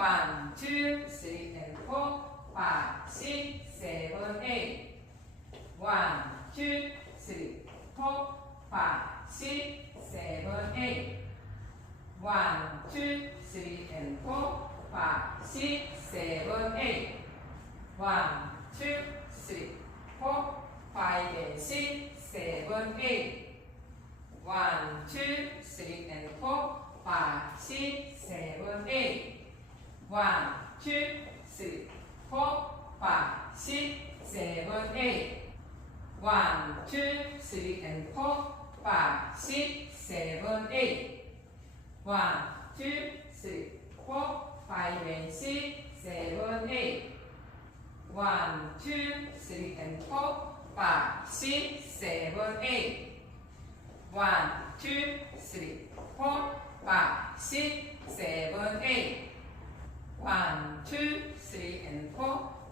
one, two, three, and four, five, six, seven, eight. One, two, three, four, five, six, seven, eight. One, two, three, and four, five, six, seven, eight. One, two, three, four, five, and six, seven, eight. One, two, three, and four, five, six, seven, eight. One, two, One, two, three, four, five, six, seven, eight. One, two, three, and four, five, six, seven, eight. One, two, three, four, five, and six, seven, eight. One, two, three, and four, five, six, seven, eight. One, two, three, four, five, six, seven, eight.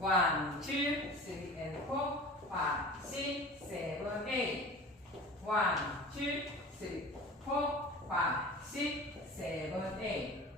One, two, three, and four. Five, six, seven, eight. One, two, three, four. Five, six, seven, eight.